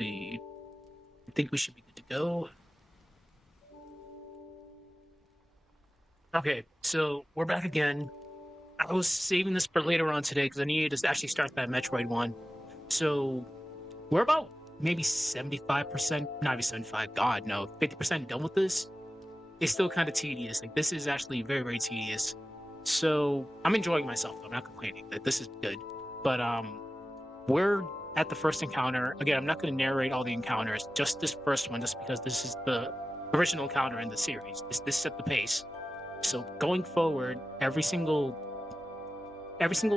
see. I think we should be good to go. Okay, so we're back again. I was saving this for later on today because I needed to actually start that Metroid one. So we're about maybe 75%, not even 75, God, no, 50% done with this. It's still kind of tedious. Like, this is actually very, very tedious. So I'm enjoying myself. I'm not complaining. That this is good. But we're at the first encounter. Again, I'm not going to narrate all the encounters, just this first one, just because this is the original encounter in the series. This set the pace. So going forward, every single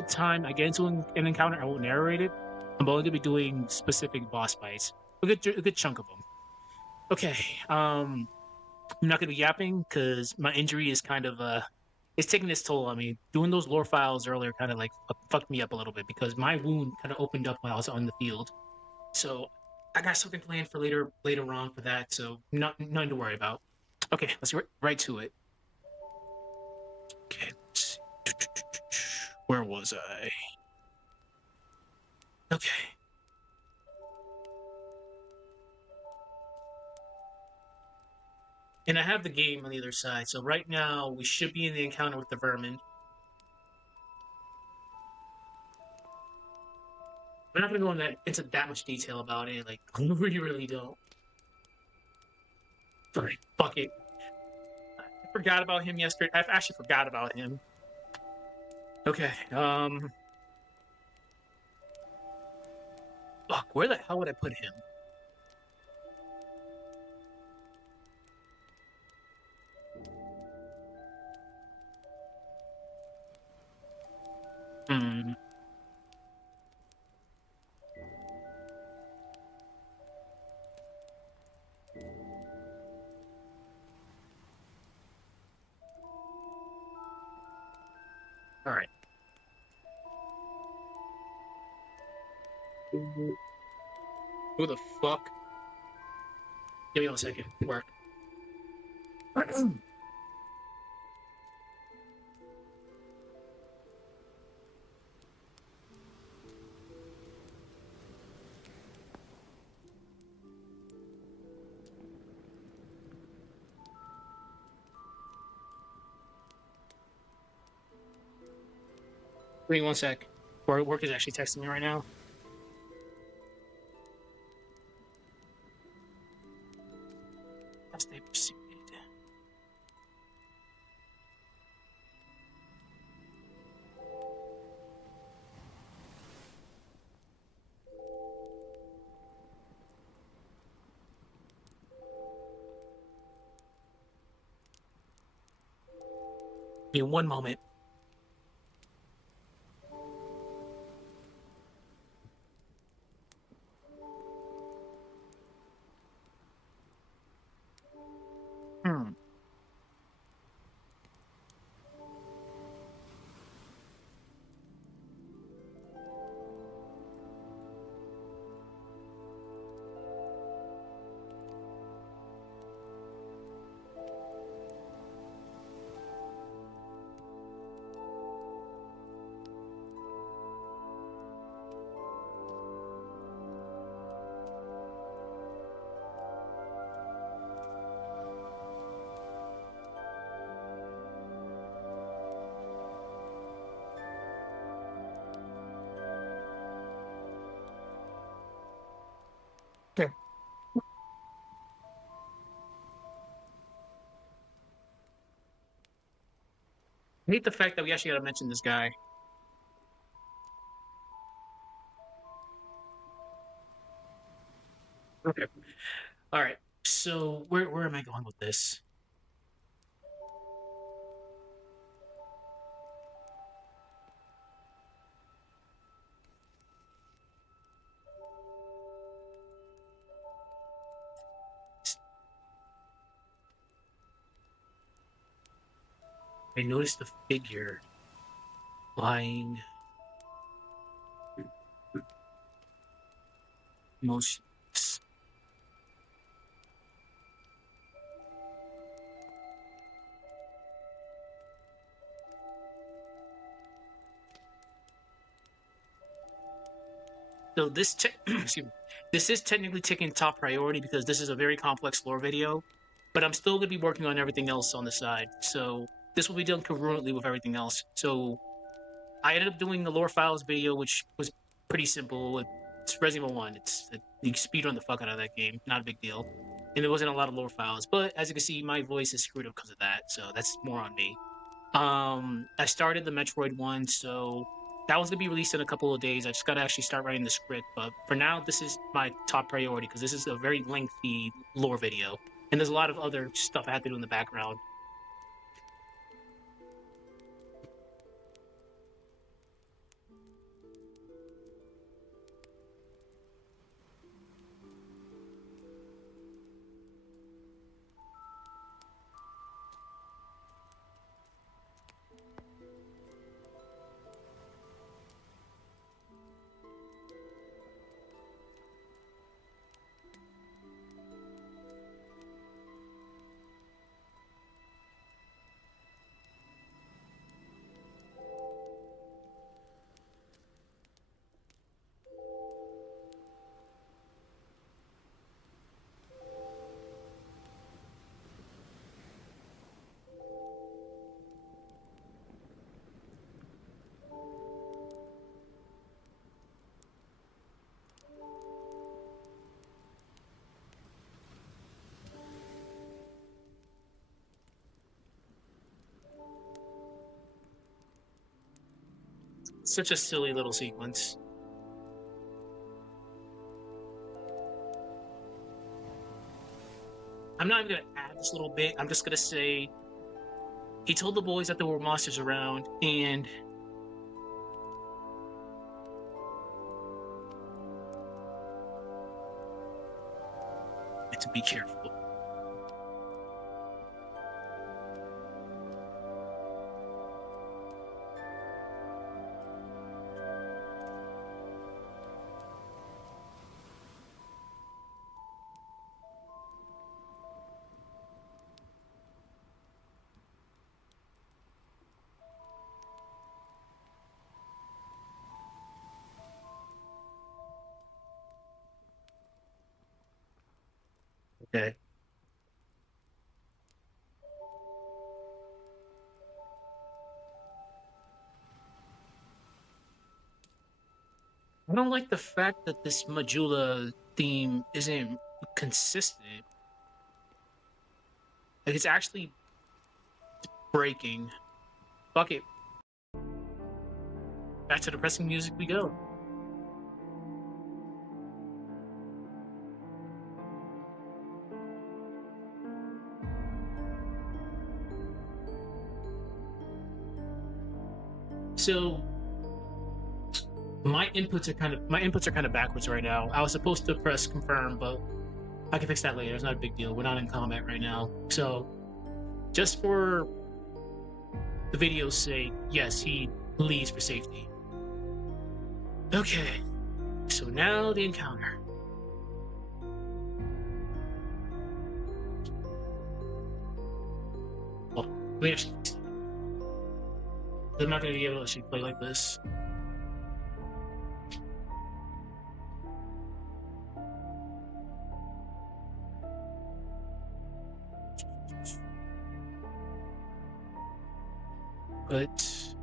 time I get into an encounter, I won't narrate it. I'm only gonna be doing specific boss fights, a good chunk of them. Okay, I'm not gonna be yapping because my injury is kind of it's taking its toll on me. Doing those lore files earlier kind of like fucked me up a little bit because my wound kind of opened up while I was on the field. So I got something planned for later on for that. So nothing to worry about. Okay, let's get right to it. Okay, let's see. Where was I? Okay. And I have the game on the other side. So right now we should be in the encounter with the vermin. We're not gonna go into that much detail about it. Like we really don't. Fine, fuck it. I forgot about him yesterday. I actually forgot about him. Okay. Fuck. Where the hell would I put him? Hmm. All right. Who the fuck? Give me 1 second. Work. Give me 1 sec. Work is actually texting me right now. As they proceeded. Give me 1 moment. Hmm. Okay. I hate the fact that we actually got to mention this guy. Okay. All right. So where am I going with this? I noticed the figure lying motionless. So this excuse me, this is technically taking top priority because this is a very complex lore video, but I'm still going to be working on everything else on the side. So this will be done congruently with everything else. So I ended up doing the lore files video, which was pretty simple. It's Resident Evil 1. You can speedrun the fuck out of that game. Not a big deal. And there wasn't a lot of lore files. But as you can see, my voice is screwed up because of that. So that's more on me. I started the Metroid one, so that one's going to be released in a couple of days. I just got to actually start writing the script. But for now, this is my top priority because this is a very lengthy lore video. And there's a lot of other stuff I have to do in the background. Such a silly little sequence. I'm not even going to add this little bit. I'm just going to say he told the boys that there were monsters around and to be careful. Okay. I don't like the fact that this Majula theme isn't consistent. Like, it's actually breaking. Fuck it. Back to depressing music we go. So my inputs are kind of backwards right now. I was supposed to press confirm, but I can fix that later. It's not a big deal. We're not in combat right now. So just for the video's sake, yes, he leaves for safety. Okay. So now the encounter. Well, we actually I'm not going to be able to actually play like this. But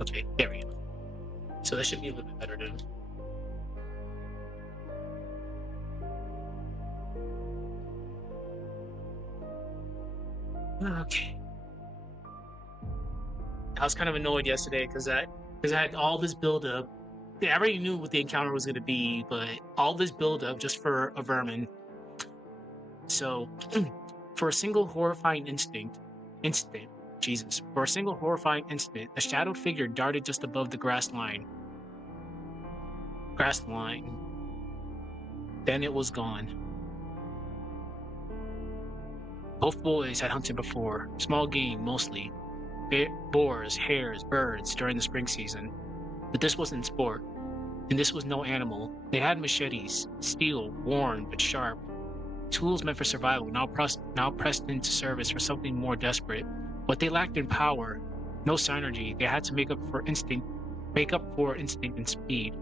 okay, there we go. So that should be a little bit better now. Okay. I was kind of annoyed yesterday because I had all this build-up. Yeah, I already knew what the encounter was going to be, but all this build-up just for a vermin. So, for a single horrifying instant, for a single horrifying instant, a shadowed figure darted just above the grass line. Then it was gone. Both boys had hunted before, small game mostly, boars, hares, birds during the spring season. But this wasn't sport, and this was no animal. They had machetes, steel, worn but sharp. Tools meant for survival, now pressed into service for something more desperate. What they lacked in power, no synergy. They had to make up for instinct and speed.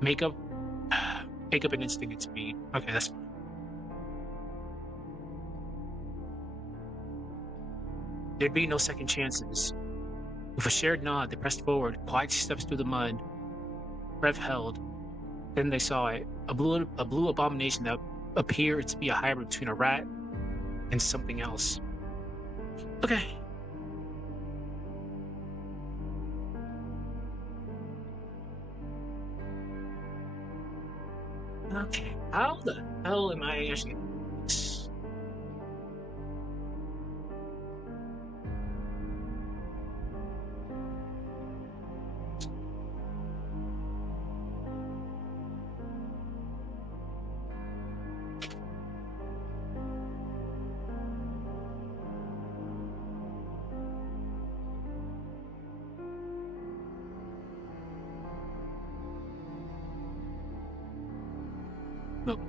Make up an instinct and speed. Okay, that's fine. There'd be no second chances. With a shared nod, they pressed forward, quiet steps through the mud. Rev held. Then they saw it. A blue abomination that appeared to be a hybrid between a rat and something else. Okay. Okay. How the hell am I actually doing this? Okay.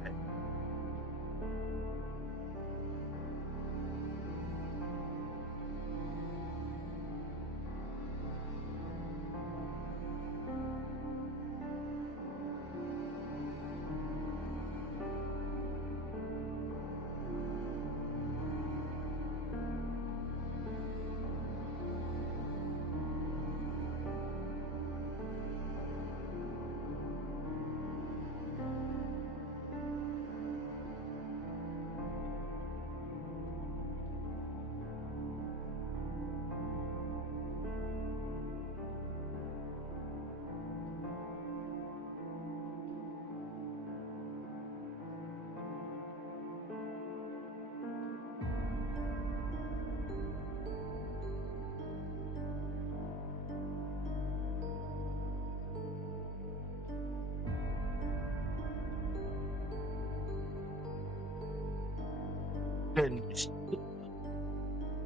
And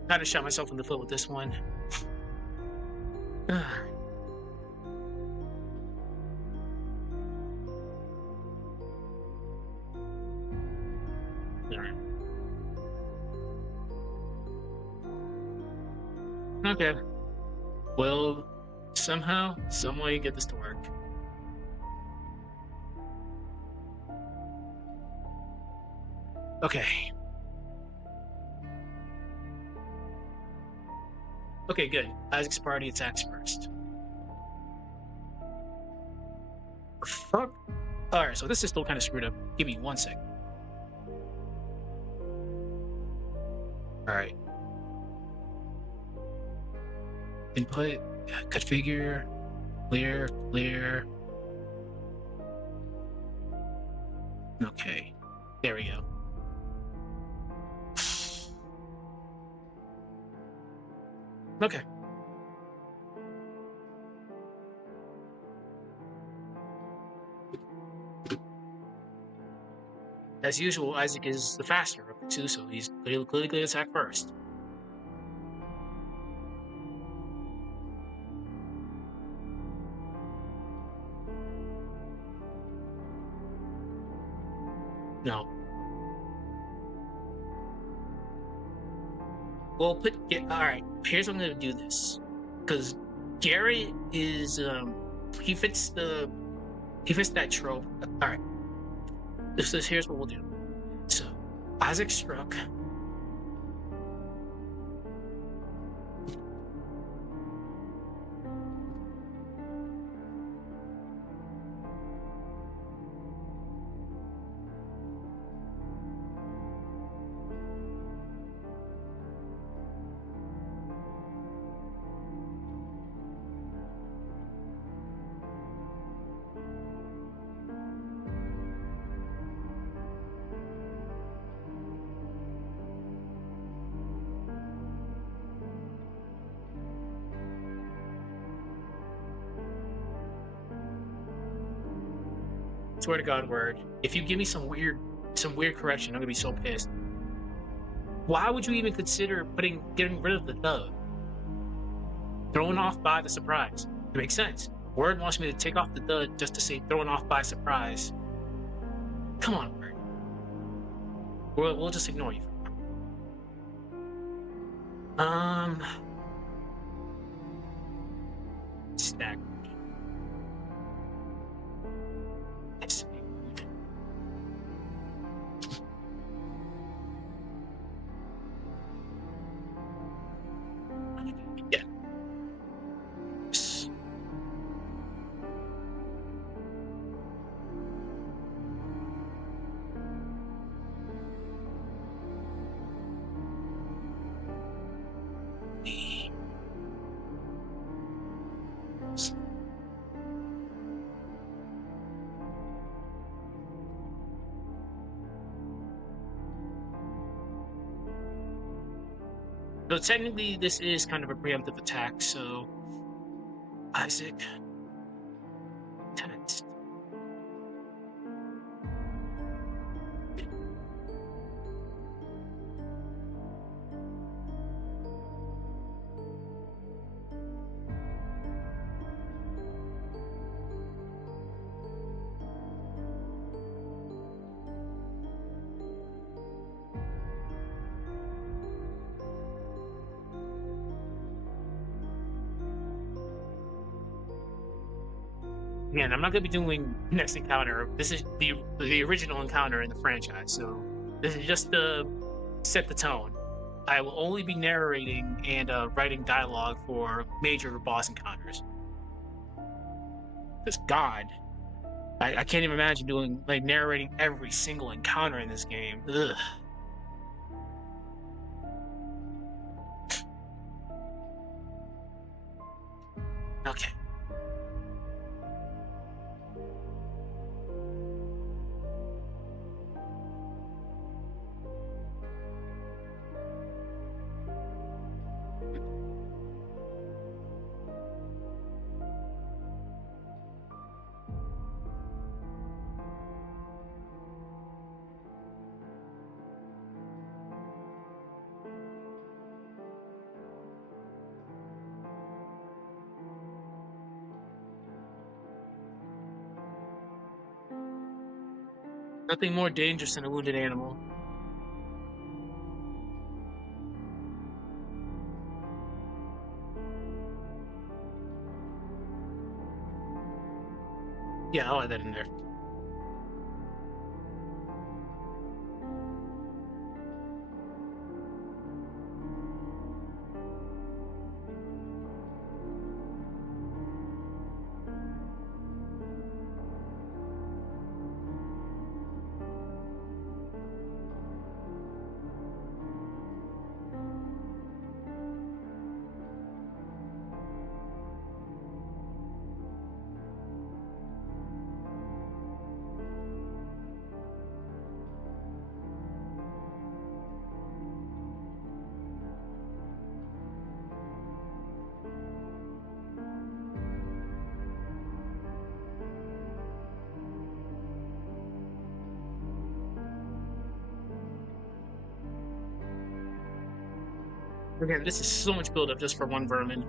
kind of shot myself in the foot with this one. Alright. Okay. Well, somehow, some way, get this to work. Okay. Okay, good. Isaac's party attacks first. Fuck. Alright, so this is still kind of screwed up. Give me 1 second. Alright. Input, configure, clear. Okay. There we go. Okay. As usual, Isaac is the faster of the two, so he's clearly going to attack first. No. Well, alright, here's how I'm gonna do this. Because Garrett is he fits that trope. Alright. Here's what we'll do. So Isaac struck. Swear to God, Word. If you give me some weird correction, I'm gonna be so pissed. Why would you even consider getting rid of the thug? Thrown off by the surprise. It makes sense. Word wants me to take off the thud just to say thrown off by surprise. Come on, Word. We'll just ignore you. Um, stack. Yes. Yeah. So technically, this is kind of a preemptive attack. So Isaac, text. Again, I'm not going to be doing next encounter. This is the original encounter in the franchise, so this is just to set the tone. I will only be narrating and writing dialogue for major boss encounters. Because God, I can't even imagine doing like narrating every single encounter in this game. Ugh. Okay. Nothing more dangerous than a wounded animal. Yeah, I'll add that in there. Again, this is so much buildup just for one vermin.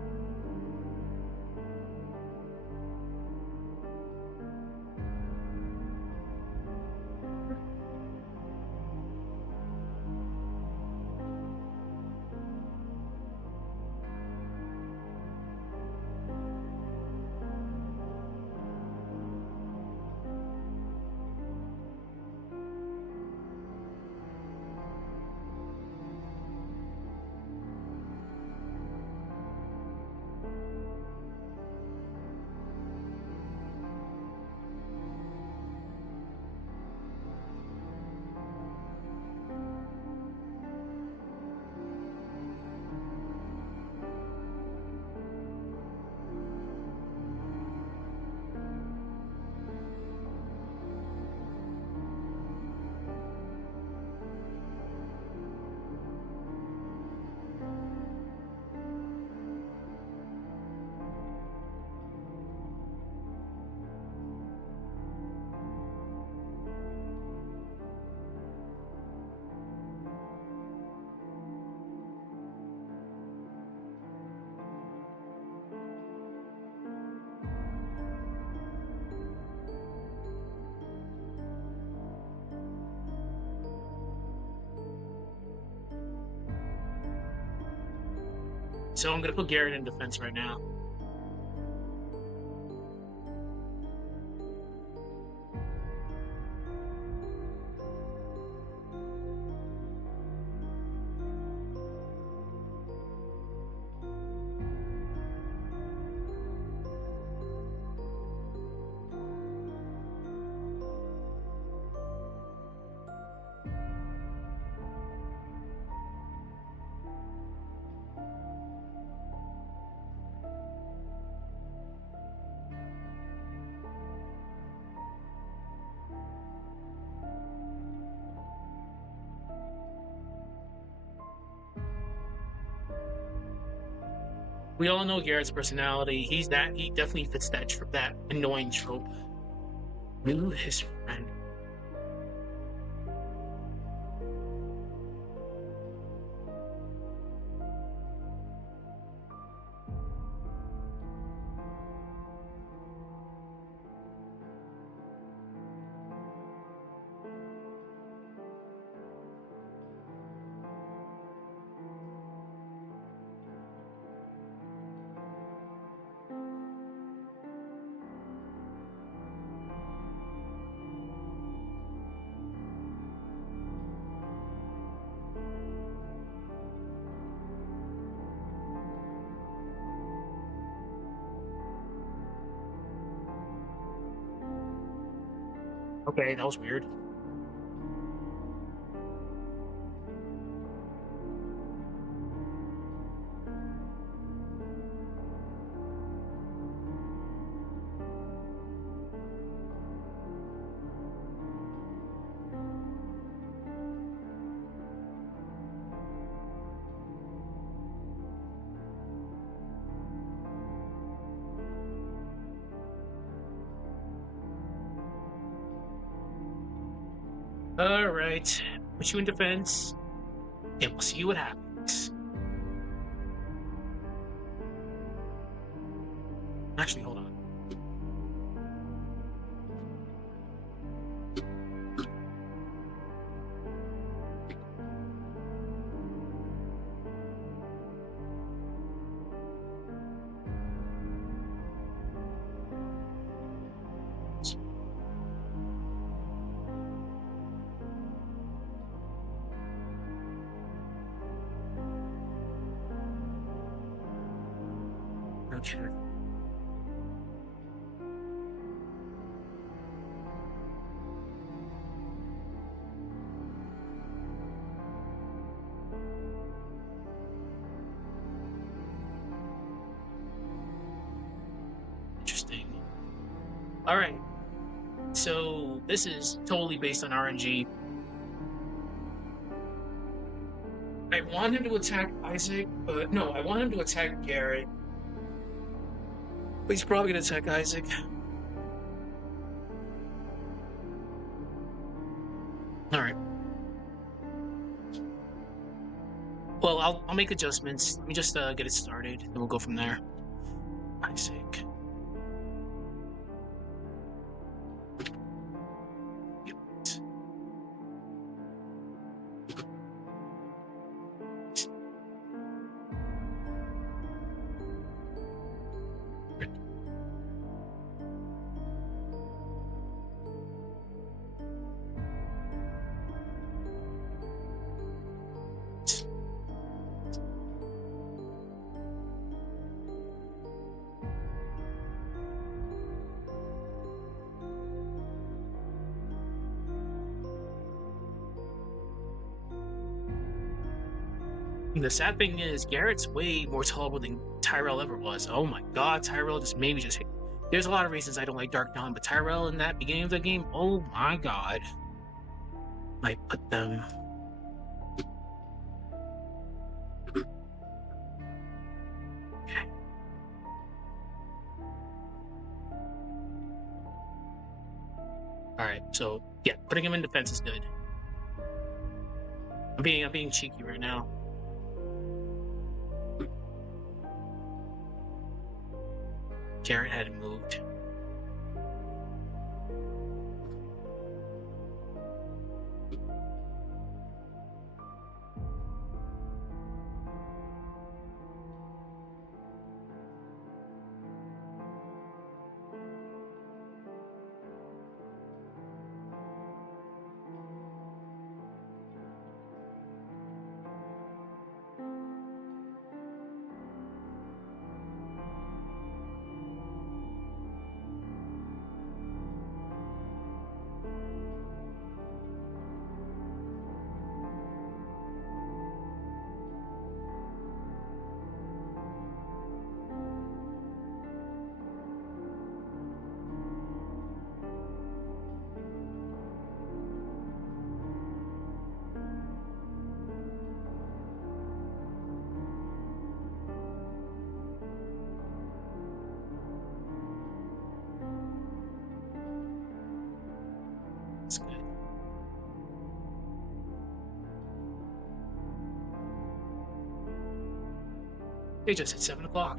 So I'm gonna put Garrett in defense right now. We all know Garrett's personality. He definitely fits that annoying trope. Knew his friend. Okay, that was weird. All right, put you in defense, and we'll see what happens. Actually, hold on. Okay. Interesting. All right. So this is totally based on RNG. I want him to attack Isaac, but no, I want him to attack Garrett. But he's probably gonna attack Isaac. All right. Well, I'll make adjustments. Let me just get it started, and we'll go from there. Isaac. The sad thing is, Garrett's way more tolerable than Tyrell ever was. Oh my god, Tyrell just made me just hate. There's a lot of reasons I don't like Dark Dawn, but Tyrell in that beginning of the game, oh my god. I put them. Okay. Alright, so yeah, putting him in defense is good. I'm being cheeky right now. Garrett hadn't moved. They just hit 7 o'clock.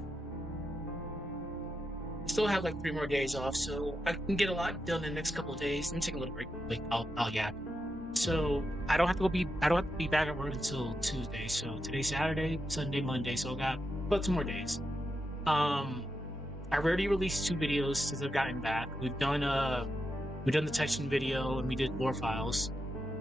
Still have like 3 more days off, so I can get a lot done in the next couple of days. Let me take a little break. Like I'll yap. So I don't have to be back at work until Tuesday. So today's Saturday, Sunday, Monday. So I got about 2 more days. Um, I've already released 2 videos since I've gotten back. We've done the Titan video and we did lore files.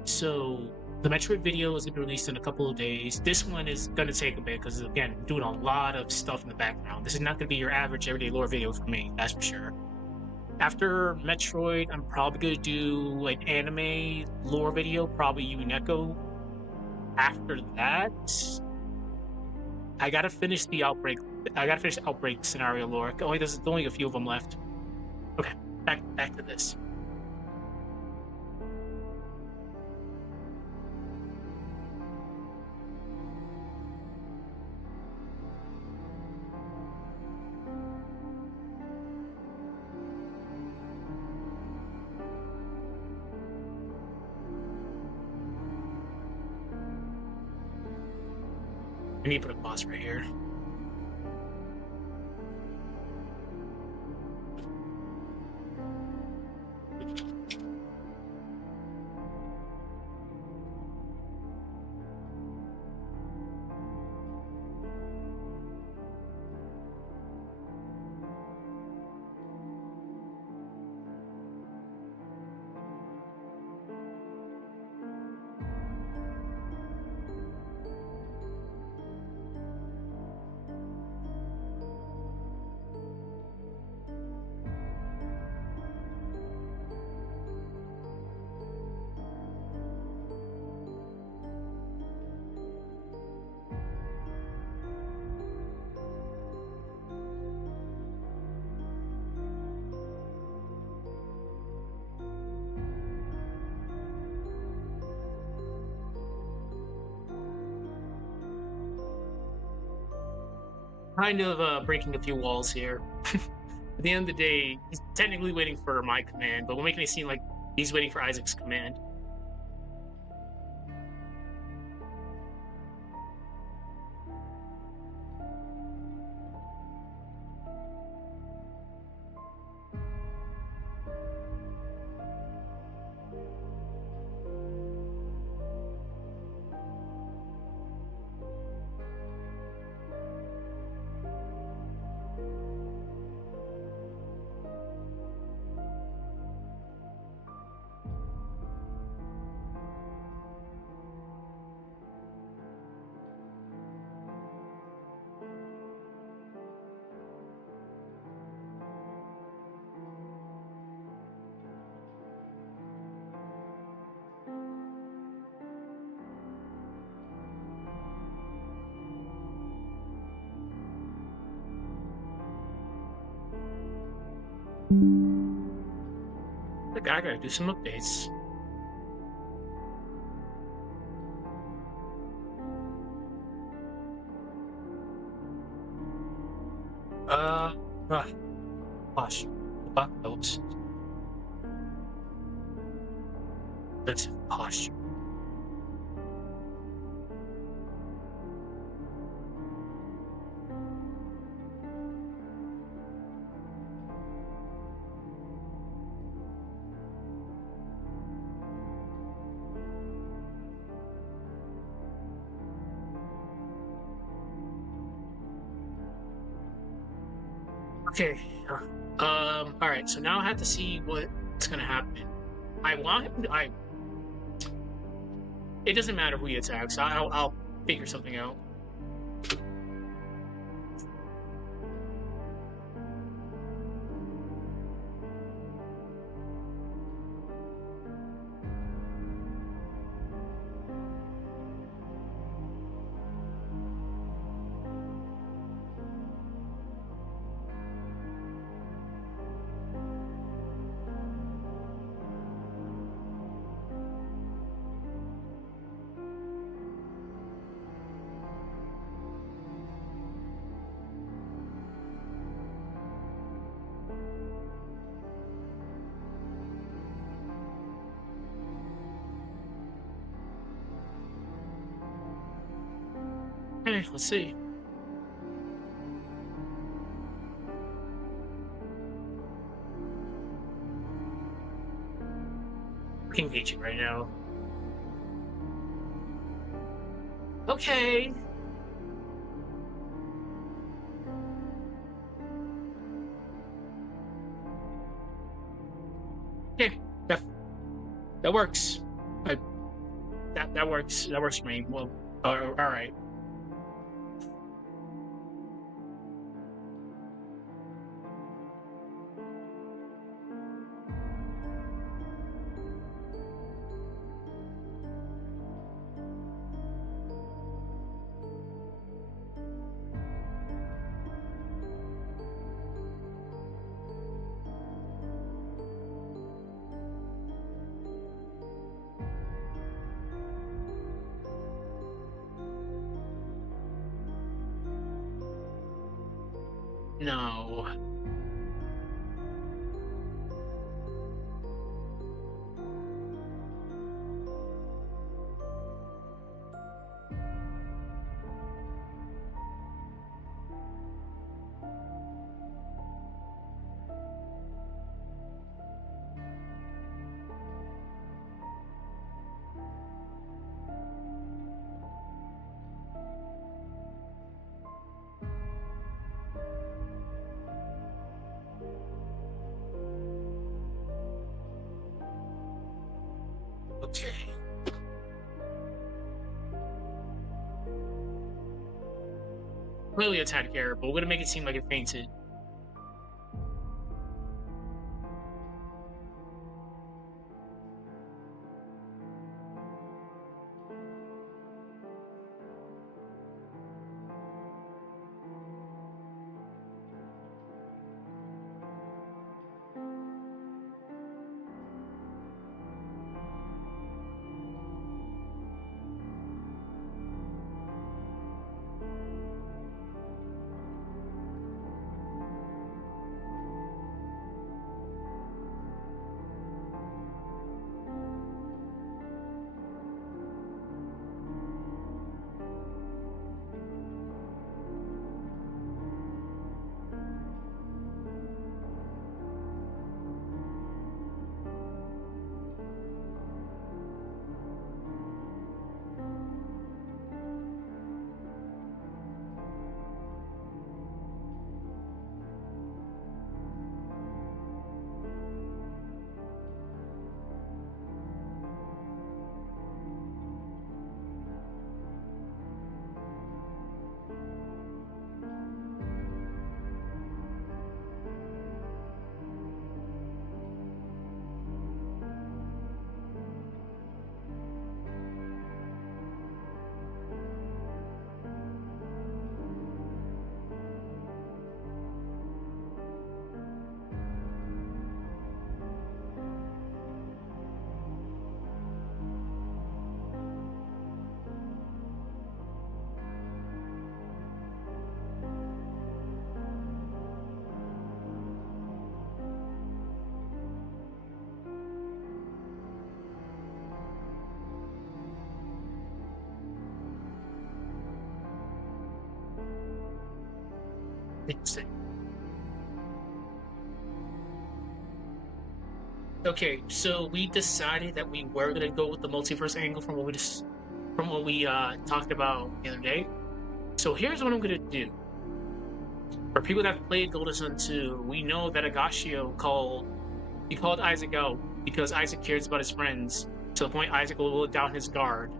So the Metroid video is gonna be released in a couple of days. This one is gonna take a bit because again, I'm doing a lot of stuff in the background. This is not gonna be your average everyday lore video for me, that's for sure. After Metroid, I'm probably gonna do an anime lore video, probably Uneko. After that, I gotta finish the Outbreak. I gotta finish Outbreak scenario lore. There's only a few of them left. Okay, back to this. I need to put a pause right here. Kind of breaking a few walls here. At the end of the day, he's technically waiting for my command, but we're making it seem like he's waiting for Isaac's command. I gotta do some updates. Uh, gosh, those. That's posture. Okay. All right. So now I have to see what's gonna happen. I want him. It doesn't matter who he attacks. I'll figure something out. Okay, let's see. engaging right now. Okay. Yeah, that works. That works. That works for me. Well, all right. No. Okay. Clearly a tactic error, but we're gonna make it seem like it fainted. Interesting. Okay, so we decided that we were gonna go with the multiverse angle from what we talked about the other day. So here's what I'm gonna do. For people that have played Golden Sun 2, we know that Agashio called Isaac out because Isaac cares about his friends to the point Isaac will let down his guard.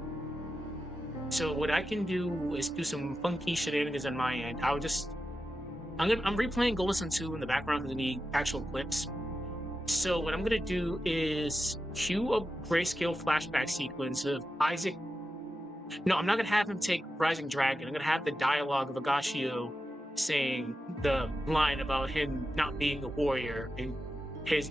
So what I can do is do some funky shenanigans on my end. I'm replaying Golden Sun 2 in the background of the actual clips. So what I'm gonna do is cue a grayscale flashback sequence of Isaac. No, I'm not gonna have him take Rising Dragon. I'm gonna have the dialogue of Agashio saying the line about him not being a warrior and his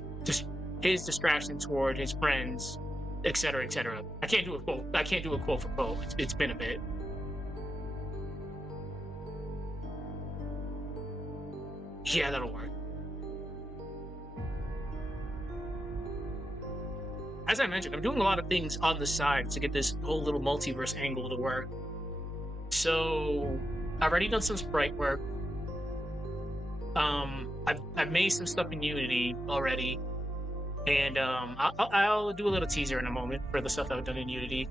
distraction toward his friends, etc., etc. I can't do a quote for quote. It's been a bit. Yeah, that'll work. As I mentioned, I'm doing a lot of things on the side to get this whole little multiverse angle to work. So I've already done some sprite work. I've made some stuff in Unity already, And I'll do a little teaser in a moment for the stuff I've done in Unity.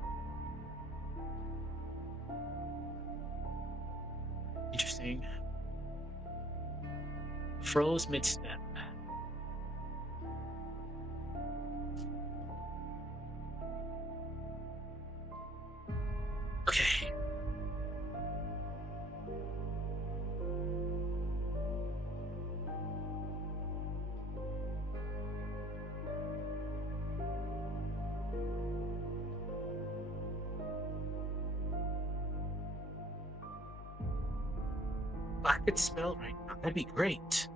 Interesting. Froze mid-step. Okay. If I could spell right now, that'd be great.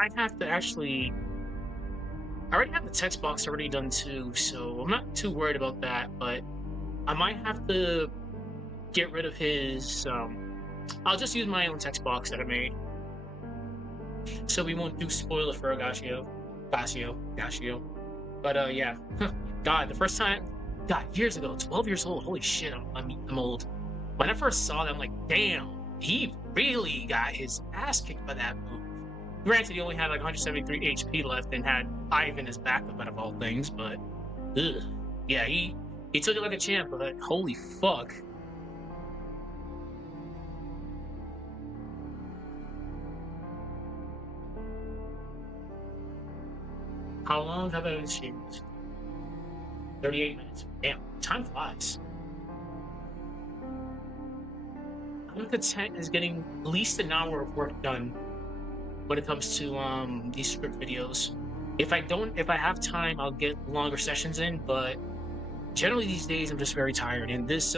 I have to actually. I already have the text box already done too, so I'm not too worried about that. But I might have to get rid of his. I'll just use my own text box that I made, so we won't do spoiler for Gashio. But yeah, God, the first time, God, years ago, 12 years old. Holy shit, I'm old. When I first saw that, I'm like, damn, he really got his ass kicked by that move. Granted, he only had like 173 HP left and had Ivan as backup out of all things, but ugh. Yeah, he took it like a champ, but holy fuck. How long have I been streaming? 38 minutes. Damn, time flies. I'm content is getting at least an hour of work done when it comes to these script videos. If I have time, I'll get longer sessions in, but generally these days I'm just very tired. And this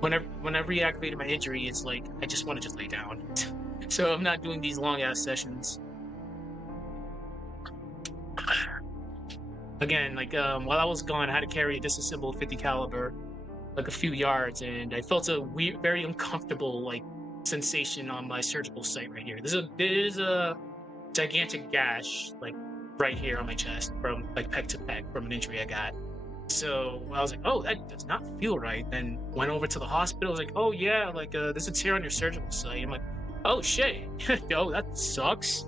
when I reactivated my injury, it's like I just want to just lay down. So I'm not doing these long ass sessions. Again, like while I was gone, I had to carry a disassembled 50 caliber like a few yards, and I felt a weird, very uncomfortable like sensation on my surgical site right here. There's a gigantic gash like right here on my chest from like pec to pec from an injury I got. So I was like, oh, that does not feel right. Then went over to the hospital. I was like, oh yeah, like there's a tear on your surgical site. I'm like, oh shit, oh that sucks.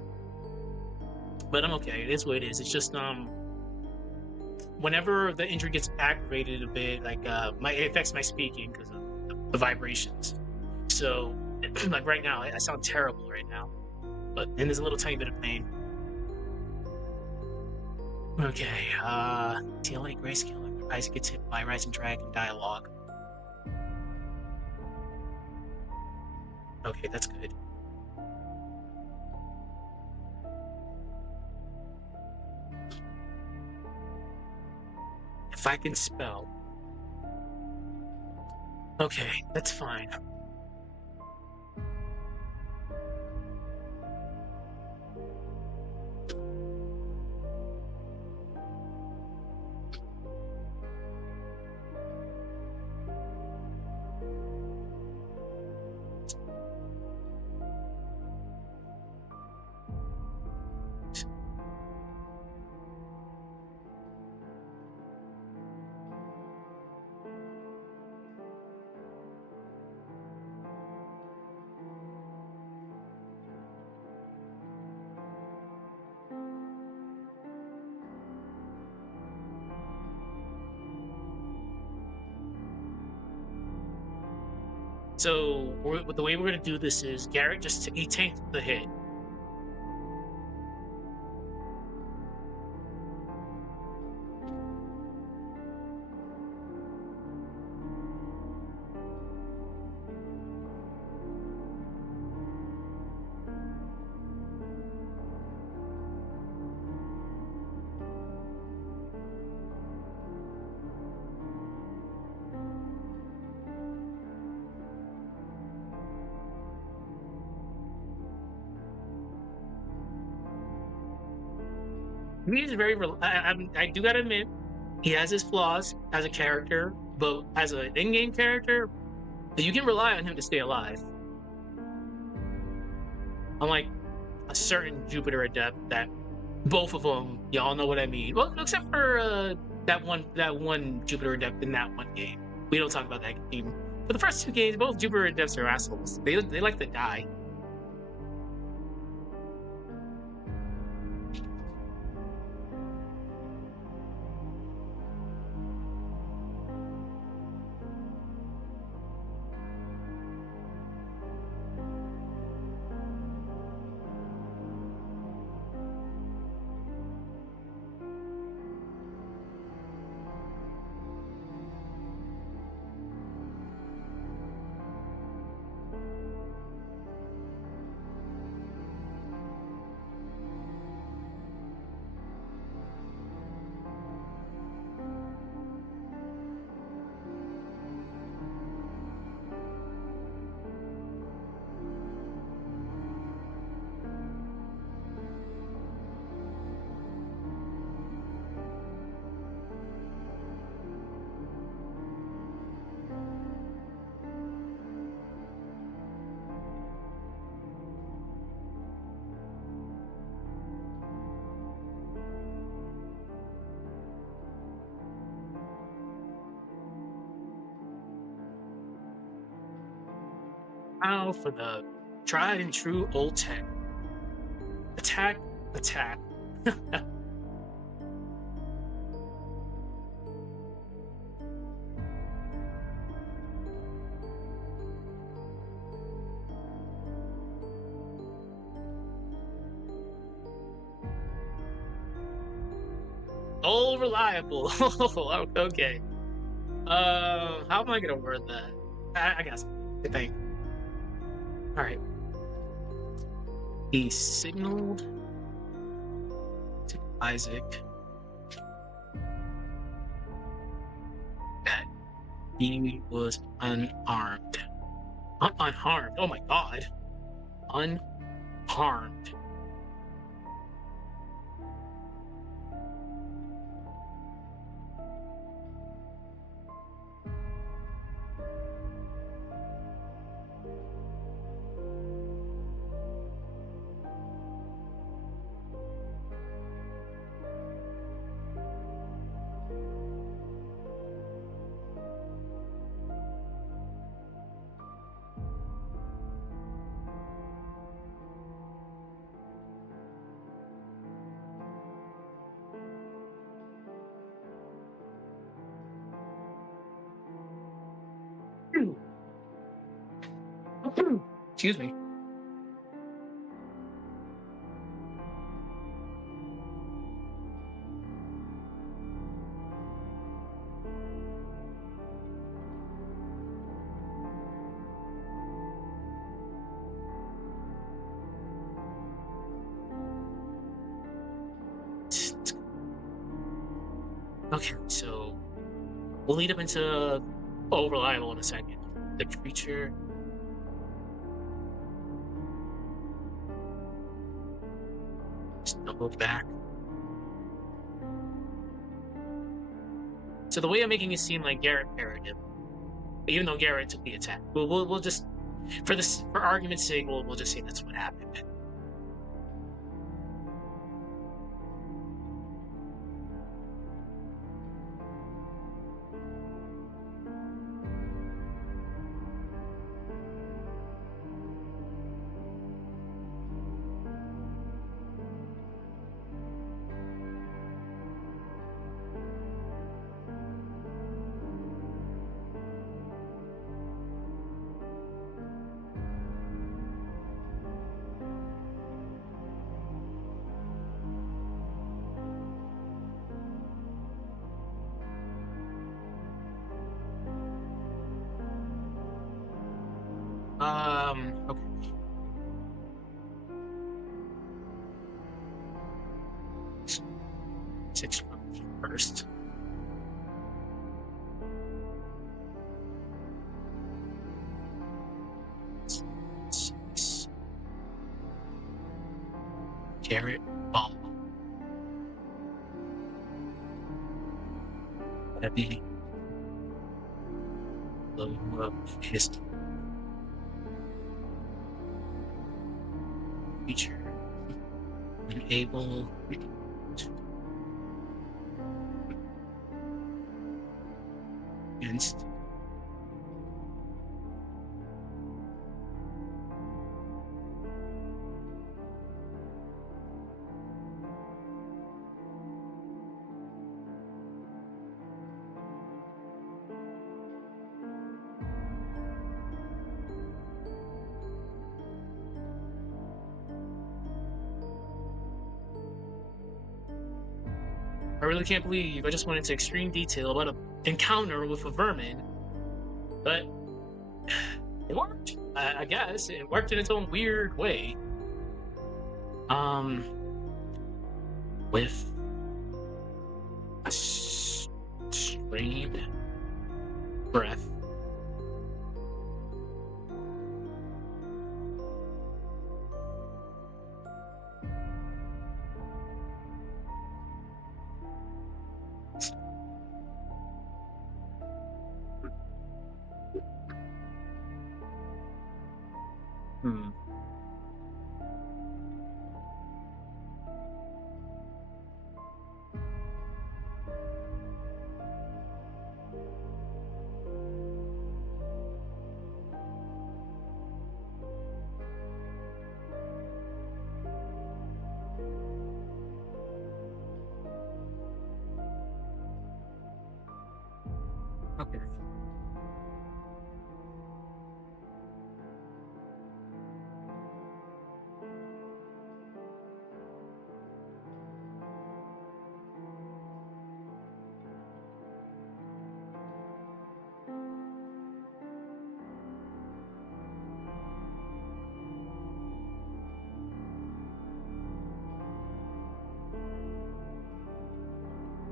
But I'm okay. It is what it is. It's just whenever the injury gets aggravated a bit, like it affects my speaking because of the vibrations. So like right now, I sound terrible right now. But and there's a little tiny bit of pain. Okay, TLA Grayscale. Isaac gets hit by Rising Dragon dialogue. Okay, that's good. If I can spell. Okay, that's fine. So the way we're gonna do this is Garrett he tanked the hit. He's very. I do gotta admit, he has his flaws as a character, but as an in-game character, you can rely on him to stay alive. Unlike a certain Jupiter adept that both of them, y'all know what I mean. Well, except for that one Jupiter adept in that one game. We don't talk about that game. For the first two games, both Jupiter adepts are assholes. They like to die. Now for the tried and true old tech. Attack, attack. All reliable. Okay. How am I gonna word that? I guess. I think. All right. He signaled to Isaac that he was unarmed. Unharmed. Oh my god. Unharmed. Excuse me. Okay, so we'll lead up into reliable in a second. The creature. Just double back. So the way I'm making it seem like Garrett parried him, even though Garrett took the attack, we'll just for argument's sake, we'll just say that's what happened. Okay. Six first. Six. Carrot ball. Heavy. Low of history. Feature. Unable. Against. I really can't believe I just went into extreme detail about an encounter with a vermin, but it worked. I guess it worked in its own weird way. With a strained breath. Hmm. Okay.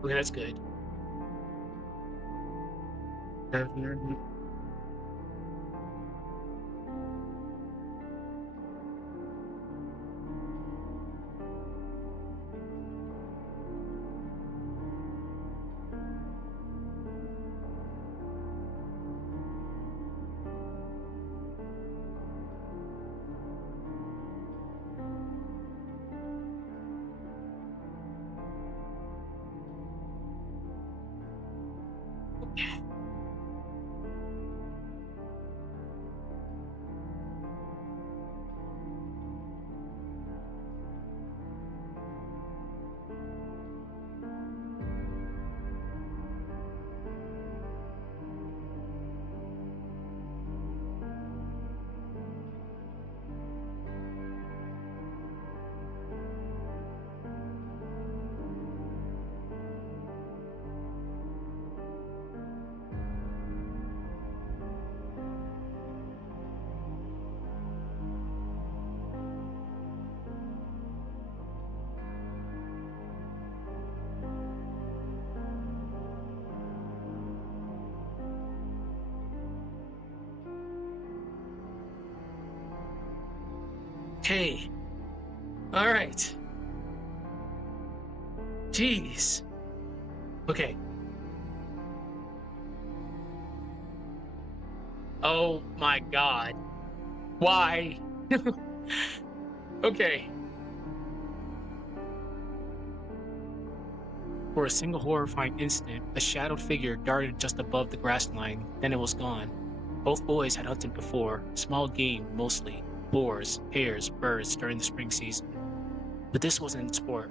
Okay, that's good. Okay. All right. Jeez. Okay. Oh my God. Why? Okay. For a single horrifying instant, a shadowed figure darted just above the grass line, then it was gone. Both boys had hunted before, small game mostly, boars, hares, birds during the spring season. But this wasn't sport,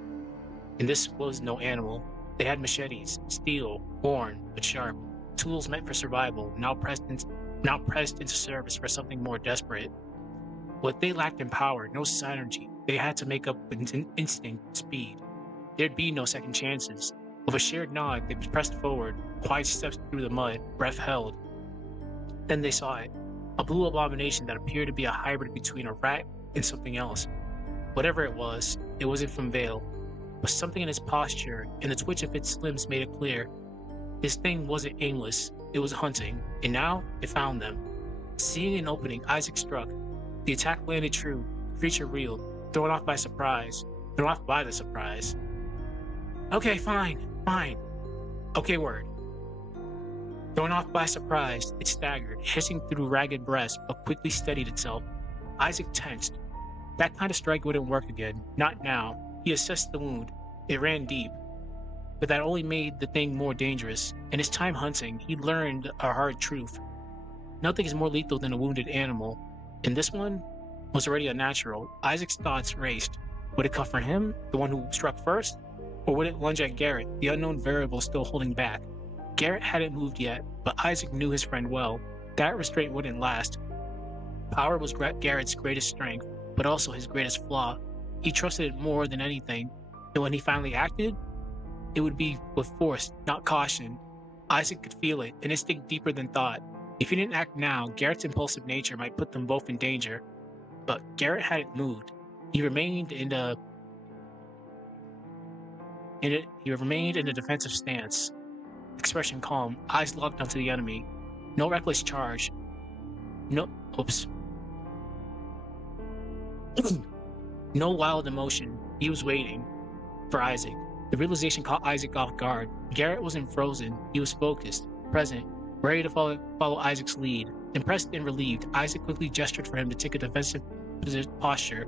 and this was no animal. They had machetes, steel, worn, but sharp, tools meant for survival, now pressed into service for something more desperate. What they lacked in power, no synergy, they had to make up with instinct, speed. There'd be no second chances. With a shared nod, they pressed forward, quiet steps through the mud, breath held. Then they saw it. a blue abomination that appeared to be a hybrid between a rat and something else. Whatever it wasn't from Vale, but something in its posture and the twitch of its limbs made it clear. This thing wasn't aimless, it was hunting, and now it found them. Seeing an opening, Isaac struck. The attack landed true, the creature reeled, thrown off by the surprise. Okay, fine. Okay, word. Thrown off by surprise, it staggered, hissing through ragged breath, but quickly steadied itself. Isaac tensed. That kind of strike wouldn't work again. Not now. He assessed the wound. It ran deep. But that only made the thing more dangerous. In his time hunting, he learned a hard truth. Nothing is more lethal than a wounded animal. And this one was already unnatural. Isaac's thoughts raced. Would it come for him, the one who struck first? Or would it lunge at Garrett, the unknown variable still holding back? Garrett hadn't moved yet, but Isaac knew his friend well. That restraint wouldn't last. Power was Garrett's greatest strength, but also his greatest flaw. He trusted it more than anything, and when he finally acted, it would be with force, not caution. Isaac could feel it, an instinct deeper than thought. If he didn't act now, Garrett's impulsive nature might put them both in danger. But Garrett hadn't moved. He remained in a defensive stance. Expression calm, eyes locked onto the enemy. No reckless charge. No wild emotion. He was waiting for Isaac. The realization caught Isaac off guard. Garrett wasn't frozen. He was focused, present, ready to follow Isaac's lead. Impressed and relieved, Isaac quickly gestured for him to take a defensive posture.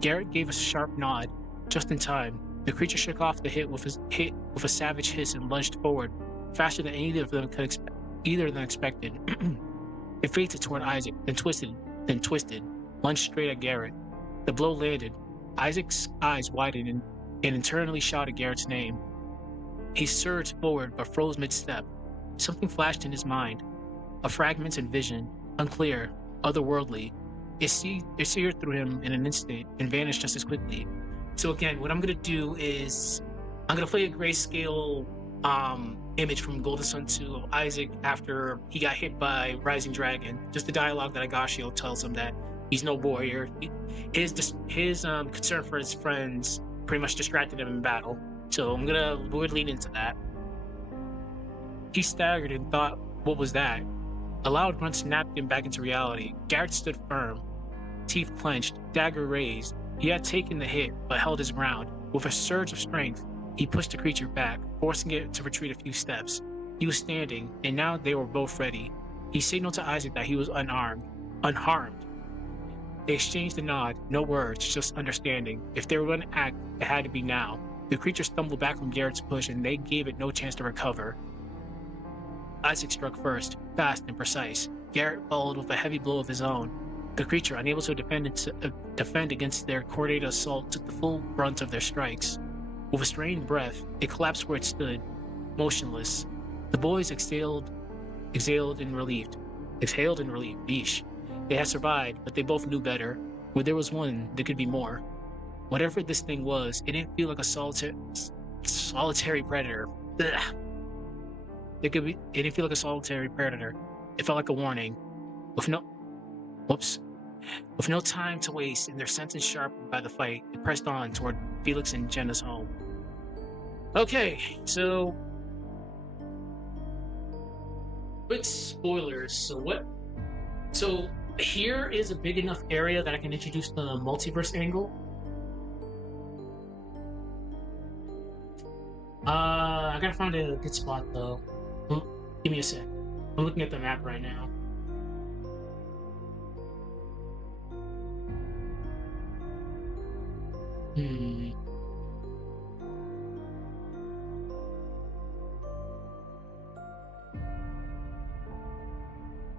Garrett gave a sharp nod, just in time. The creature shook off the hit with a savage hiss and lunged forward, faster than either of them expected. It faced toward Isaac, then twisted, lunged straight at Garrett. The blow landed. Isaac's eyes widened and internally shouted Garrett's name. He surged forward but froze mid-step. Something flashed in his mind. A fragmented vision, unclear, otherworldly. It seared through him in an instant and vanished just as quickly. So again, what I'm going to do is I'm going to play a grayscale image from Golden Sun 2 of Isaac after he got hit by Rising Dragon. Just the dialogue that Agashio tells him that he's no warrior. His concern for his friends pretty much distracted him in battle. So we're leading into that. He staggered and thought, what was that? A loud grunt snapped him back into reality. Garrett stood firm, teeth clenched, dagger raised. He had taken the hit, but held his ground. With a surge of strength, he pushed the creature back, forcing it to retreat a few steps. He was standing, and now they were both ready. He signaled to Isaac that he was unharmed. They exchanged a nod, no words, just understanding. If they were going to act, it had to be now. The creature stumbled back from Garrett's push, and they gave it no chance to recover. Isaac struck first, fast and precise. Garrett followed with a heavy blow of his own. The creature, unable to defend against their coordinated assault, took the full brunt of their strikes. With a strained breath, it collapsed where it stood, motionless. The boys exhaled in relief. Yeesh. They had survived, but they both knew better. Where there was one, there could be more. Whatever this thing was, it didn't feel like a solitary predator. Ugh. It didn't feel like a solitary predator. It felt like a warning. With no time to waste and their senses sharpened by the fight, it pressed on toward Felix and Jenna's home. Okay, so quick spoilers. So here is a big enough area that I can introduce the multiverse angle. I gotta find a good spot though. Give me a sec. I'm looking at the map right now.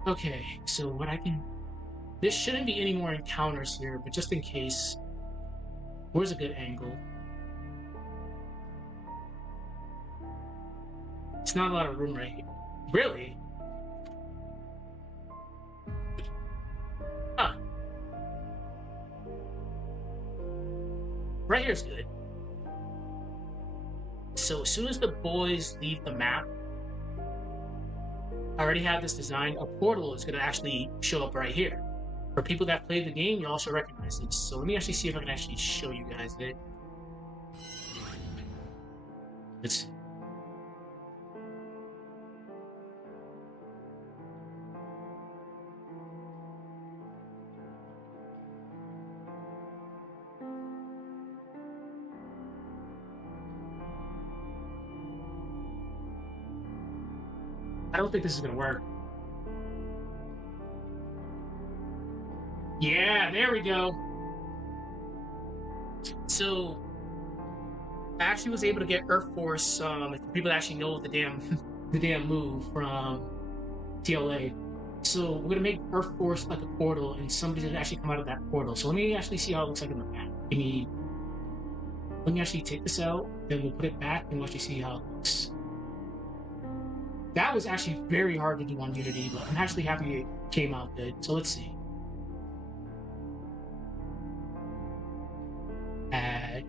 Okay, so there shouldn't be any more encounters here, but just in case, where's a good angle? It's not a lot of room right here. Really? Huh. Right here's good. So as soon as the boys leave the map, I already have this design. A portal is going to actually show up right here. For people that play the game, you also recognize this. So let me actually see if I can actually show you guys it. Let's see. I don't think this is going to work. Yeah, there we go. So I actually was able to get Earth Force. If people actually know the damn move from TLA. So we're gonna make Earth Force like a portal, and somebody's gonna actually come out of that portal. So let me actually see how it looks like in the map. Let me actually take this out, then we'll put it back, and we'll actually see how it looks. That was actually very hard to do on Unity, but I'm actually happy it came out good. So let's see. Add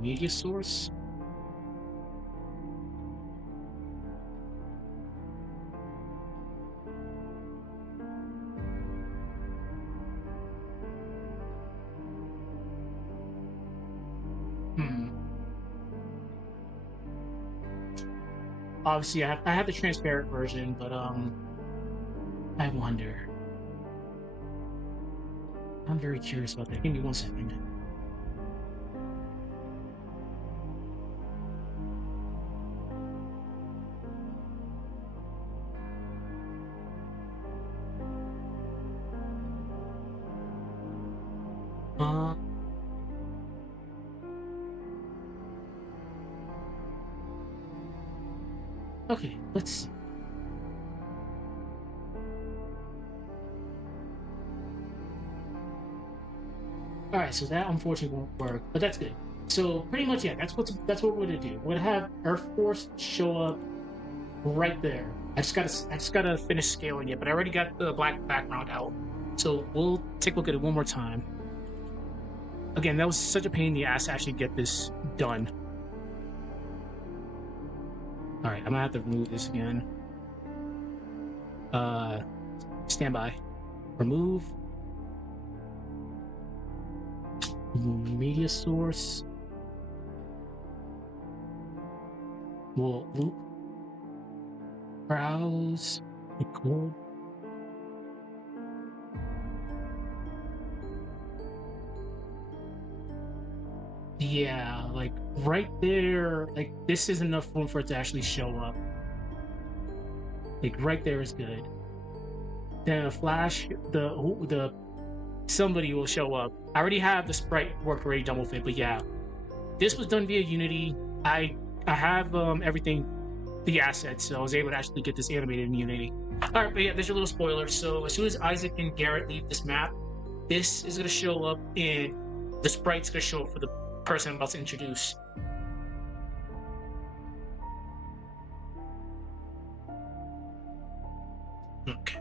media source. Obviously, I have the transparent version, but I wonder. I'm very curious about that. Give me 1 second. Okay, let's see. All right, so that unfortunately won't work, but that's good. So pretty much, yeah, that's what we're gonna do. We're gonna have Earth Force show up right there. I just gotta finish scaling it, but I already got the black background out. So we'll take a look at it one more time. Again, that was such a pain in the ass to actually get this done. All right, I'm gonna have to remove this again. Standby. Remove. Media source. We'll loop. Browse. Record. Yeah, like right there, like this is enough room for it to actually show up. Like right there is good. Then a flash, the somebody will show up. I already have the sprite work already done with it, but yeah, this was done via Unity. I have everything, the assets, so I was able to actually get this animated in Unity. All right, but yeah, there's your little spoiler. So as soon as Isaac and Garrett leave this map, this is gonna show up, and the sprite's gonna show up for the person I'm about to introduce. Okay.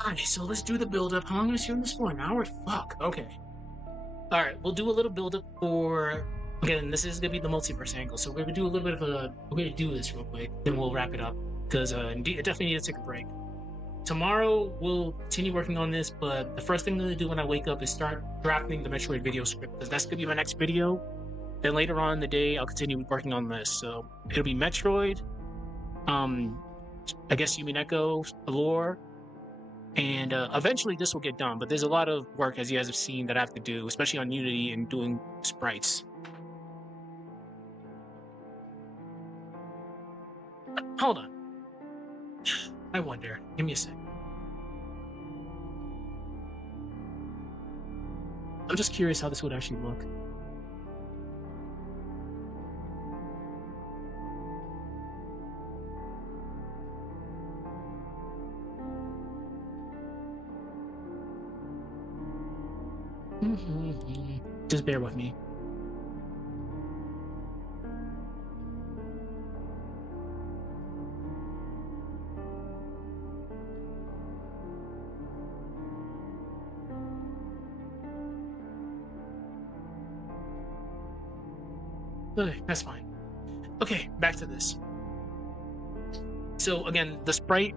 Alright, so let's do the build-up. How long am I shooting this for? An hour? Fuck. Okay. Alright, we'll do a little build-up for... Again, this is gonna be the multiverse angle, so we're gonna do a little bit of a... We're gonna do this real quick, then we'll wrap it up. Because I definitely need to take a break. Tomorrow, we'll continue working on this, but the first thing I'm gonna do when I wake up is start drafting the Metroid video script, because that's gonna be my next video. Then later on in the day, I'll continue working on this. So it'll be Metroid, I guess Yumi Neko, Allure, and eventually this will get done. But there's a lot of work, as you guys have seen, that I have to do, especially on Unity and doing sprites. Hold on. I wonder. Give me a sec. I'm just curious how this would actually look. Just bear with me. Okay, that's fine. Okay, back to this. So again, the sprite,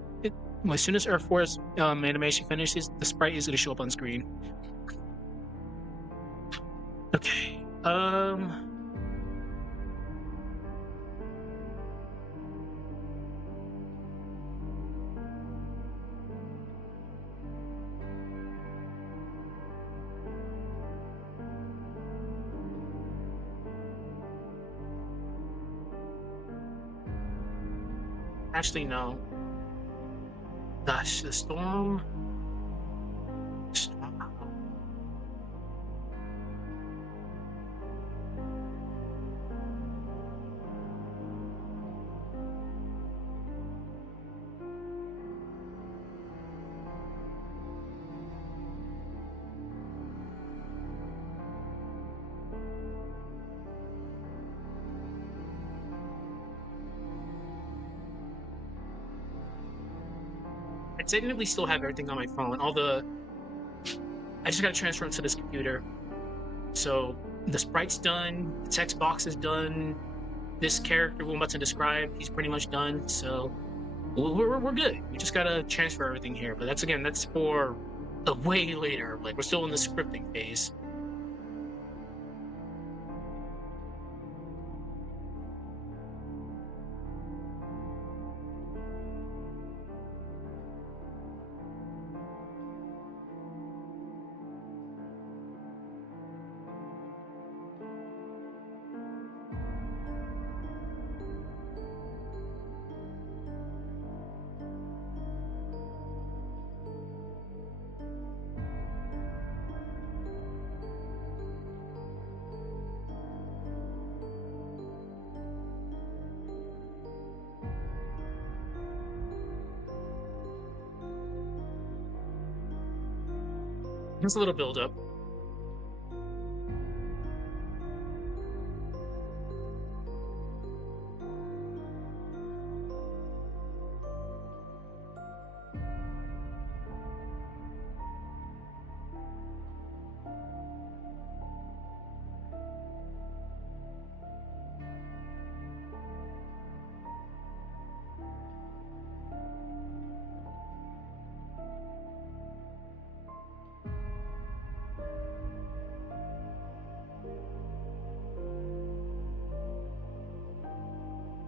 as soon as Earth Force animation finishes, the sprite is going to show up on screen. Okay. Actually, no. Gosh, the storm. I technically still have everything on my phone. I just got to transfer it to this computer. So the sprite's done. The text box is done. This character we're about to describe, he's pretty much done. So we're good. We just got to transfer everything here. But that's for a way later. Like, we're still in the scripting phase. Just a little build up.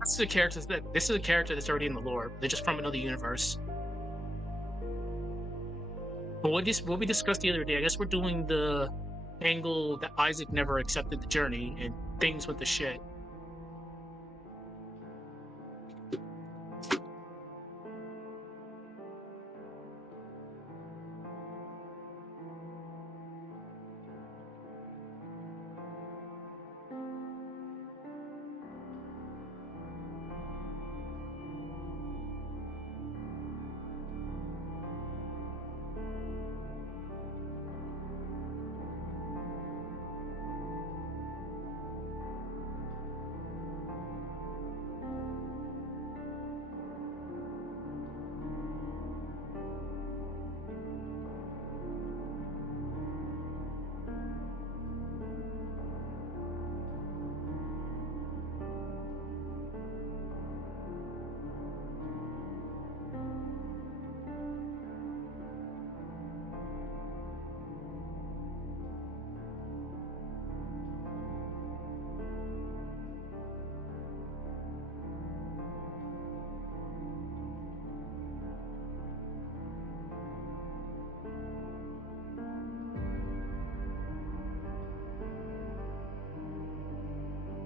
This is a character that's already in the lore. They're just from another universe. But what we discussed the other day, I guess we're doing the angle that Isaac never accepted the journey and things went to shit.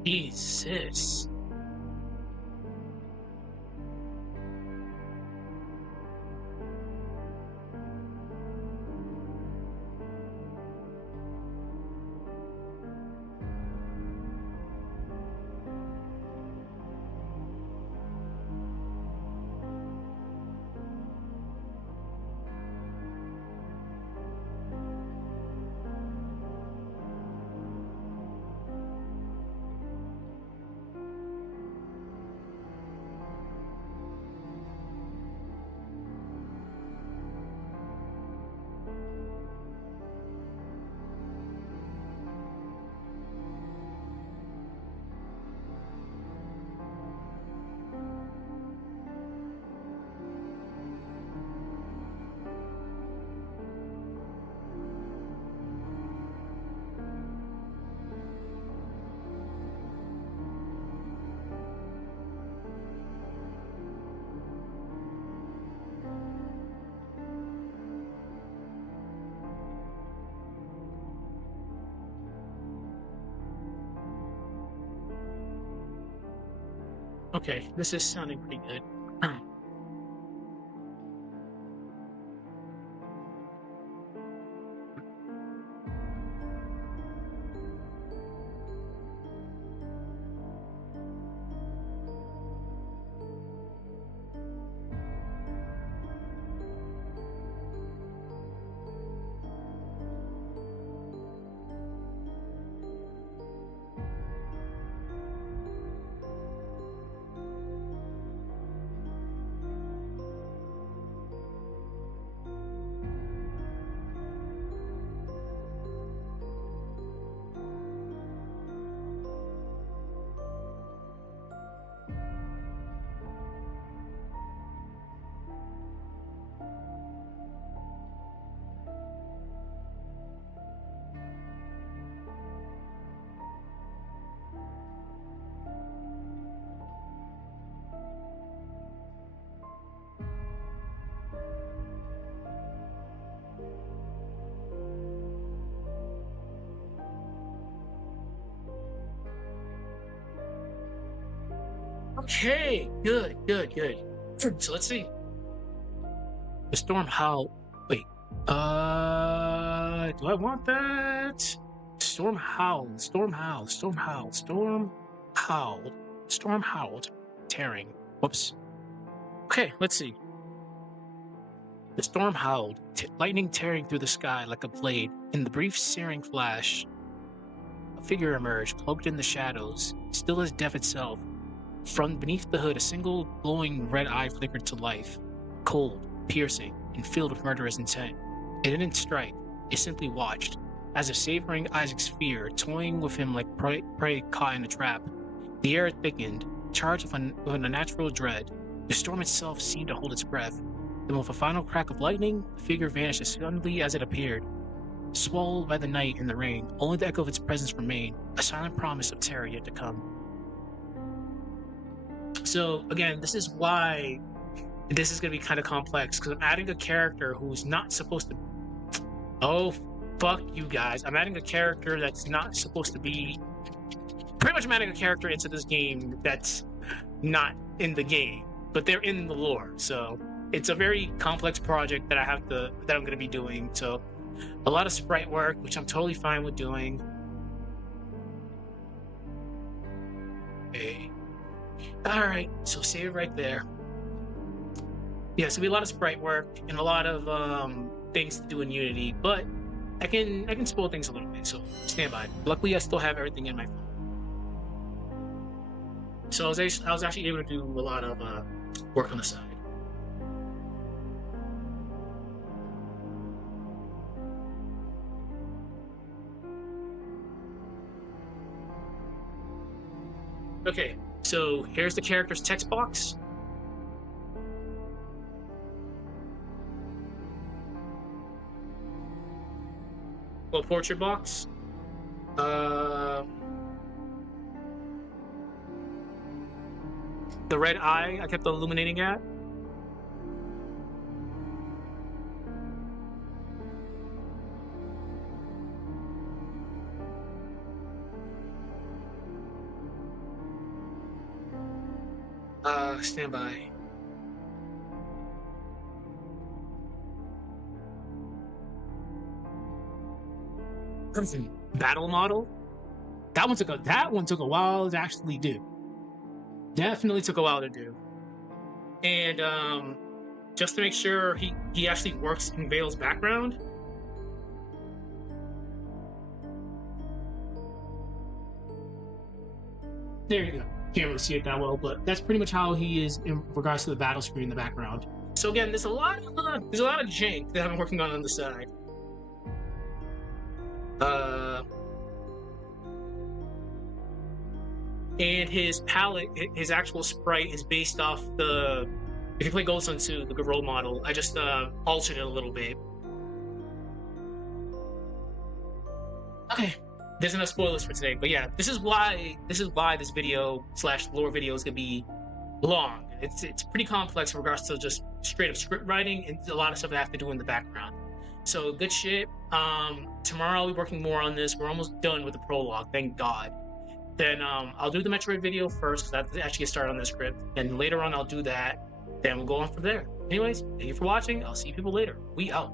Jesus. Okay, this is sounding pretty good. Okay, good. So let's see. The storm howl. Wait. Do I want that? Storm howled. Tearing. Whoops. Okay, let's see. The storm howled, lightning tearing through the sky like a blade. In the brief searing flash, a figure emerged, cloaked in the shadows, still as death itself. From beneath the hood, a single glowing red eye flickered to life, cold, piercing, and filled with murderous intent. It didn't strike, it simply watched, as if savoring Isaac's fear, toying with him like prey caught in a trap. The air thickened, charged with an unnatural dread. The storm itself seemed to hold its breath. Then with a final crack of lightning, the figure vanished as suddenly as it appeared. Swallowed by the night and the rain, only the echo of its presence remained, a silent promise of terror yet to come. So again, this is why this is going to be kind of complex, because I'm adding a character who's not supposed to... Oh, fuck you guys. I'm adding a character that's not supposed to be... Pretty much I'm adding a character into this game that's not in the game, but they're in the lore. So it's a very complex project that I'm going to be doing. So a lot of sprite work, which I'm totally fine with doing. Okay. Alright, so save it right there. Yeah, so it'll be a lot of sprite work and a lot of things to do in Unity, but I can spoil things a little bit, so stand by. Luckily, I still have everything in my phone. So I was actually able to do a lot of work on the side. Okay, so here's the character's text box. Well, portrait box. The red eye I kept illuminating at. Stand by. Battle model. That one took a while to actually do. Definitely took a while to do. And just to make sure he actually works in Vale's background. There you go. Can't really see it that well, but that's pretty much how he is in regards to the battle screen in the background. So again, there's a lot of jank that I've been working on the side. And his palette, his actual sprite is based off the... If you play Gold Sun 2, the role model, I just altered it a little bit. Okay, there's enough spoilers for today, but yeah, this is why this video / lore video is gonna be long. It's pretty complex in regards to just straight up script writing and a lot of stuff I have to do in the background. So good shit. Tomorrow I'll be working more on this. We're almost done with the prologue, thank God. Then I'll do the Metroid video first because I have to actually get started on the script. And later on, I'll do that. Then we'll go on from there. Anyways, thank you for watching. I'll see you people later. We out.